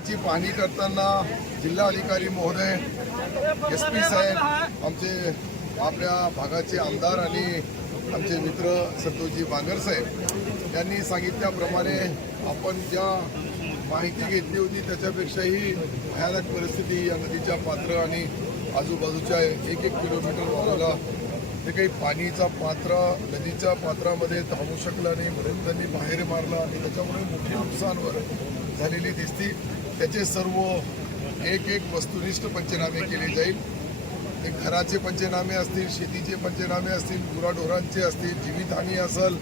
त्याची पाहणी करताना जिल्हा अधिकारी महोदय एस पी साहेब आमचे आपल्या भागाचे आमदार आणि आमचे मित्र संतोषजी बांगरसाहेब यांनी सांगितल्याप्रमाणे आपण ज्या माहिती घेतली होती त्याच्यापेक्षाही भयानक परिस्थिती या नदीच्या पात्र आणि आजूबाजूच्या एक एक किलोमीटर भागाला ते काही पाणीचा पात्र नदीच्या पात्रामध्ये थांबू शकला नाही म्हणून त्यांनी बाहेर मारलं आणि त्याच्यामुळे मोठी नुकसानवर झालेली दिसती त्याचे सर्व एक एक वस्तुनिष्ठ पंचनामे केले जाईल ते घराचे पंचनामे असतील शेतीचे पंचनामे असतील गुराढोरांचे असतील जीवितहानी असेल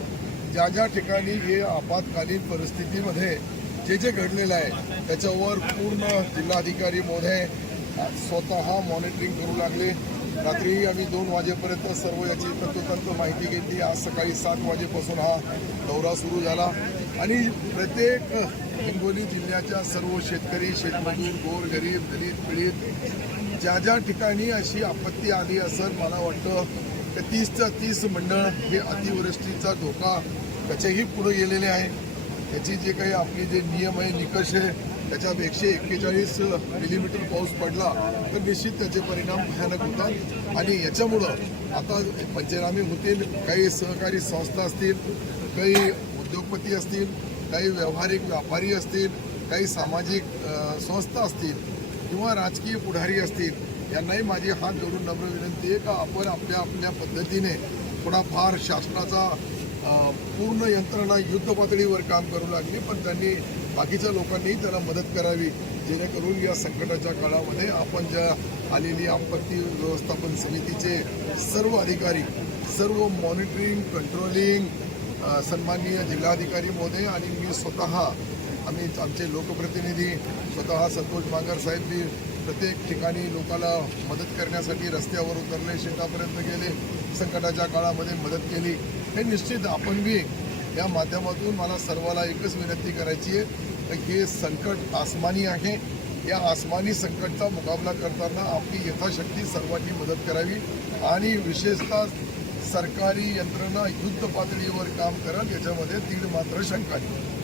ज्या ज्या ठिकाणी हे आपत्कालीन परिस्थितीमध्ये जे जे घडलेलं आहे त्याच्यावर पूर्ण जिल्हाधिकारी मोधे स्वतः मॉनिटरिंग करू लागले रात्री आम्ही दोन वाजेपर्यंत सर्व याची तंतोतंत माहिती घेतली आज सकाळी सात वाजेपासून हा दौरा सुरू झाला आणि प्रत्येक हिंगोली जिल्ह्याच्या सर्व शेतकरी शेतमजूर गोर गरीब दलित पीडित ज्या ज्या ठिकाणी अशी आपत्ती आली असं मला वाटतं तीसचं तीस मंडळ हे अतिवृष्टीचा धोका त्याचेही पुढे गेलेले आहे याची जे काही आपले जे नियम आहे निकष आहे त्याच्यात एकशे एक्केचाळीस मिलीमीटर पाऊस पडला तर निश्चित त्याचे परिणाम भयानक होतात आणि याच्यामुळं आता पंचनामे होतील काही सहकारी संस्था असतील काही उद्योगपती असतील काही व्यावहारिक व्यापारी असतील काही सामाजिक संस्था असतील किंवा राजकीय पुढारी असतील यांनाही माझी हात जोडून नम्र विनंती आहे का आपण आपल्या आपल्या पद्धतीने थोडाफार शासनाचा पूर्ण यंत्रणा युद्धपातळीवर काम करू लागली पण त्यांनी बाकीच्या लोकांनीही त्याला मदत करावी जेणेकरून या संकटाच्या काळामध्ये आपण ज्या आलेली आपत्ती व्यवस्थापन समितीचे सर्व अधिकारी सर्व मॉनिटरिंग कंट्रोलिंग सन्माननीय जिल्हाधिकारी महोदय आणि मी स्वतः आम्ही आमचे लोकप्रतिनिधी स्वतः संतोष बांगर साहेब मी प्रत्येक ठिकाणी लोकांना मदत करण्यासाठी रस्त्यावर उतरले शेतापर्यंत गेले संकटाच्या काळामध्ये मदत केली हे निश्चित आपण बी या माध्यमातून मला सर्वाला एकच विनंती करायची आहे हे संकट आसमानी आहे या आसमानी संकटचा मुकाबला करताना आपली यथाशक्ती सर्वांनी मदत करावी आणि विशेषतः सरकारी यंत्रणा युद्ध पातळीवर काम करत याच्यामध्ये तीळ मात्र शंका